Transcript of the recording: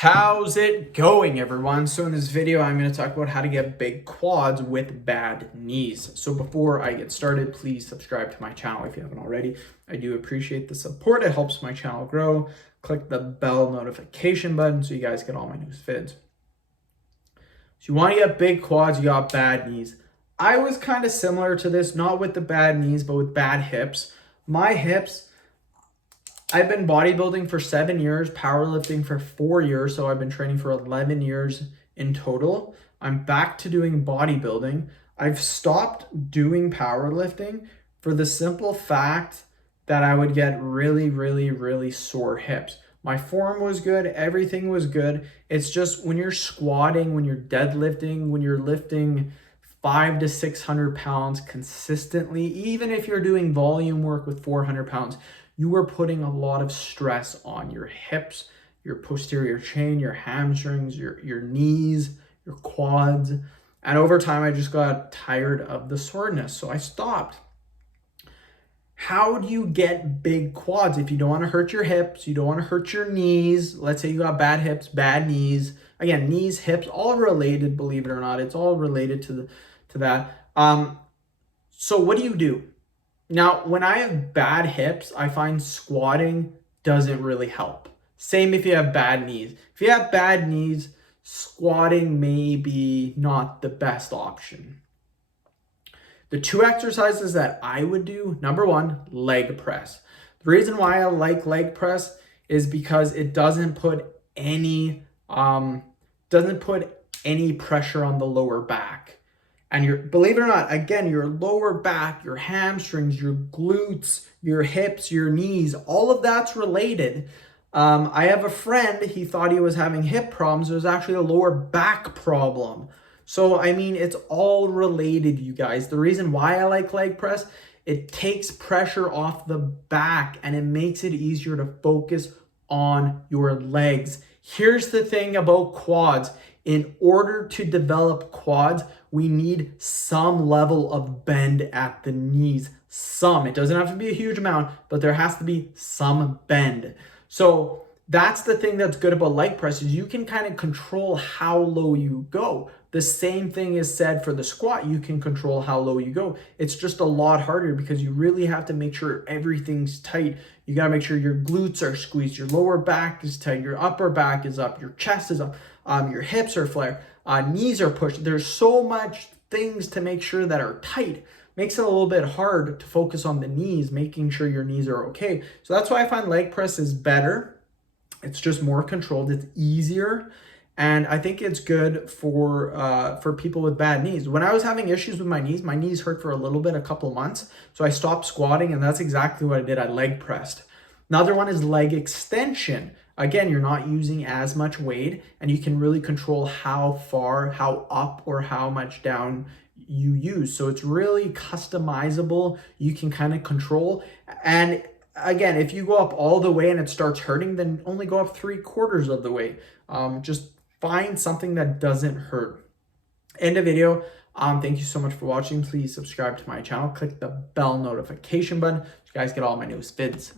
How's it going, everyone? So in this video, I'm going to talk about how to get big quads with bad knees. So before I get started, please subscribe to my channel if you haven't already. I do appreciate the support. It helps my channel grow. Click the bell notification button so you guys get all my newest vids. So you want to get big quads, you got bad knees. I was kind of similar to this, not with the bad knees, but with bad hips. My hips, I've been bodybuilding for 7 years, powerlifting for 4 years, so I've been training for 11 years in total. I'm back to doing bodybuilding. I've stopped doing powerlifting for the simple fact that I would get really sore hips. My form was good, everything was good. It's just when you're squatting, when you're deadlifting, when you're lifting 500 to 600 pounds consistently, even if you're doing volume work with 400 pounds, you are putting a lot of stress on your hips, your posterior chain, your hamstrings, your knees, your quads. And over time, I just got tired of the soreness, so I stopped. How do you get big quads if you don't want to hurt your hips, you don't want to hurt your knees? Let's say you got bad hips, bad knees. Again, knees, hips, all related, believe it or not. It's all related to that. So what do? Now, when I have bad hips, I find squatting doesn't really help. Same if you have bad knees. If you have bad knees, squatting may be not the best option. The two exercises that I would do, number one, leg press. The reason why I like leg press is because it doesn't put any pressure on the lower back. And believe it or not, again, your lower back, your hamstrings, your glutes, your hips, your knees, all of that's related. I have a friend, he thought he was having hip problems. It was actually a lower back problem. So, I mean, it's all related, you guys. The reason why I like leg press, it takes pressure off the back and it makes it easier to focus on your legs. Here's the thing about quads. In order to develop quads, we need some level of bend at the knees. Some. It doesn't have to be a huge amount, but there has to be some bend. So that's the thing that's good about leg press is you can kind of control how low you go. The same thing is said for the squat. You can control how low you go. It's just a lot harder because you really have to make sure everything's tight. You got to make sure your glutes are squeezed, your lower back is tight, your upper back is up, your chest is up, your hips are flared, knees are pushed. There's so much things to make sure that are tight. Makes it a little bit hard to focus on the knees, making sure your knees are okay. So that's why I find leg press is better. It's just more controlled. It's easier. And I think it's good for people with bad knees. When I was having issues with my knees hurt for a little bit, a couple months. So I stopped squatting and that's exactly what I did. I leg pressed. Another one is leg extension. Again, you're not using as much weight and you can really control how far, how up or how much down you use. So it's really customizable. You can kind of control. And again, if you go up all the way and it starts hurting, then only go up 3/4 of the way. Just find something that doesn't hurt. End of video. Thank you so much for watching. Please subscribe to my channel. Click the bell notification button so you guys get all my newest vids.